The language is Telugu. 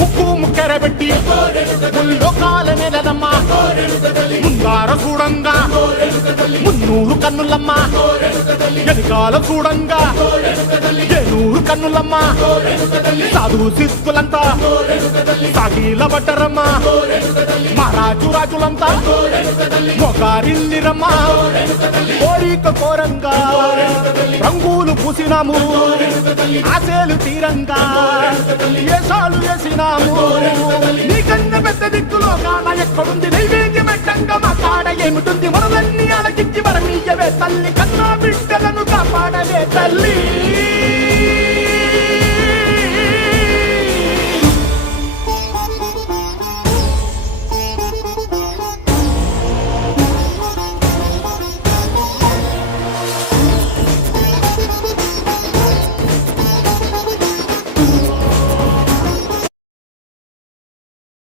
ముక్కు ముక్కెరబెట్టి ముల్లోకాల నెలదమ్మా ముందార చూడంగా మున్నూరు కన్నులమ్మ ఎనకాల చూడంగా ఏనూరు కన్నులమ్మ సాధు సిద్ధులంతా సాగిల పడ్డరమ్మ మహారాజు రాజులంతా మొగారిల్లిరమ్మ కోరిక కోరంగా రంగులు పూసినాము ఆశలు తీరంగా ఏసాలు వేసినాము నీకన్నా పెద్ద దిక్కులో కాన ఎక్కడుంది నైవేద్యం పెట్టంగా మా కాడ ఏమిటుంది మనలన్నీ అలకించి వరమీయవే తల్లి కన్నా బిడ్డలను కాపాడవే తల్లి